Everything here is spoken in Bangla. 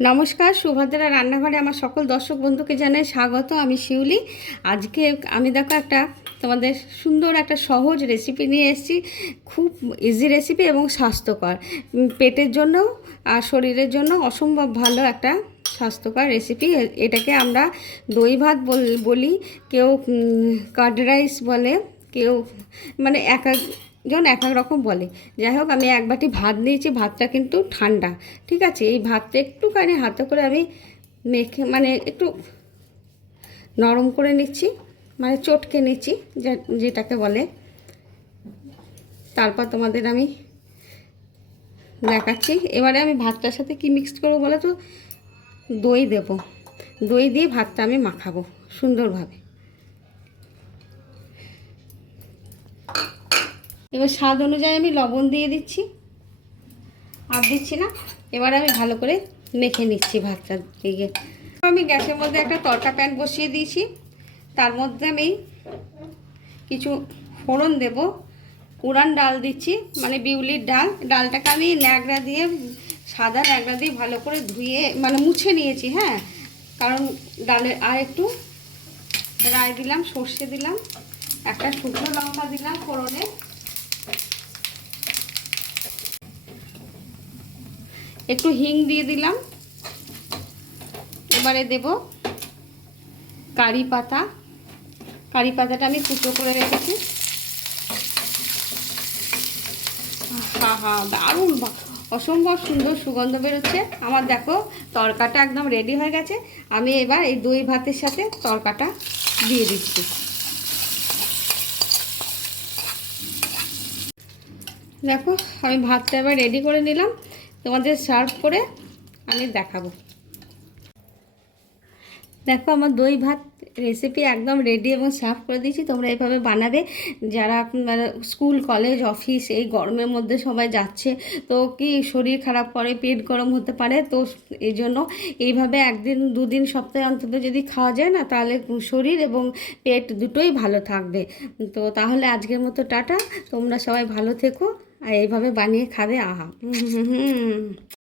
নমস্কার, সুভদ্রা রান্নাঘরে আমার সকল দর্শক বন্ধুকে জানাই স্বাগত। আমি শিউলি। আজকে আমি দেখো একটা তোমাদের সুন্দর একটা সহজ রেসিপি নিয়ে এসেছি। খুব ইজি রেসিপি এবং স্বাস্থ্যকর, পেটের জন্য আর শরীরের জন্য অসম্ভব ভালো একটা স্বাস্থ্যকর রেসিপি। এটাকে আমরা দই ভাত বলি, কেউ কার্ড রাইস বলে, কেউ মানে এক জন এক এক রকম বলে। যাই হোক, আমি এক বাটি ভাত নিয়েছি, ভাতটা কিন্তু ঠান্ডা। ঠিক আছে, এই ভাতটা একটুখানি হাতে করে আমি মেখে মানে একটু নরম করে নিচ্ছি, মানে চটকে নিচ্ছি যেটাকে বলে। তারপর তোমাদের আমি দেখাচ্ছি। এবারে আমি ভাতটার সাথে কি মিক্সড করবো বলো তো? দই দেব, দই দিয়ে ভাতটা আমি মাখাবো সুন্দরভাবে। এবার স্বাদ অনুযায়ী আমি লবণ দিয়ে দিচ্ছি, আর দিচ্ছি না। এবার আমি ভালো করে মেখে নিচ্ছি ভাতটার দিকে। আমি গ্যাসের মধ্যে একটা তড়কা প্যান বসিয়ে দিয়েছি। তার মধ্যে আমি কিছু ফোড়ন দেব। উড়ান ডাল দিচ্ছি, মানে বিউলির ডাল। ডালটাকে আমি ন্যাকড়া দিয়ে, সাদা ন্যাকড়া দিয়ে ভালো করে ধুয়ে মানে মুছে নিয়েছি। হ্যাঁ, কারণ ডালে আর একটু রাই দিলাম, সর্ষে দিলাম, একটা শুকনো লঙ্কা দিলাম ফোড়নে, একটু হিং দিয়ে দিলাম। এবারে দেব কারি পাতা। কারি পাতাটা আমি কুচো করে রেখেছি। দারুণ, অসম্ভব সুন্দর সুগন্ধ বেরোচ্ছে আমার। দেখো, তরকাটা একদম রেডি হয়ে গেছে। আমি এবার এই দই ভাতের সাথে তরকাটা দিয়ে দিচ্ছি। দেখো, আমি ভাতটা এবার রেডি করে নিলাম, তোমাদের সার্ভ করে আমি দেখাবো। দেখো, আমার দই ভাত রেসিপি একদম রেডি এবং সার্ভ করে দিয়েছি। তোমরা এইভাবে বানাবে। যারা মানে স্কুল কলেজ অফিস এই গরমের মধ্যে সবাই যাচ্ছে, তো কি শরীর খারাপ করে, পেট গরম হতে পারে, তো এই জন্য এইভাবে একদিন দুদিন সপ্তাহে অন্তত যদি খাওয়া যায় না, তাহলে শরীর এবং পেট দুটোই ভালো থাকবে। তো তাহলে আজকের মতো টাটা। তোমরা সবাই ভালো থেকো আর এইভাবে বানিয়ে খাবে। আহা।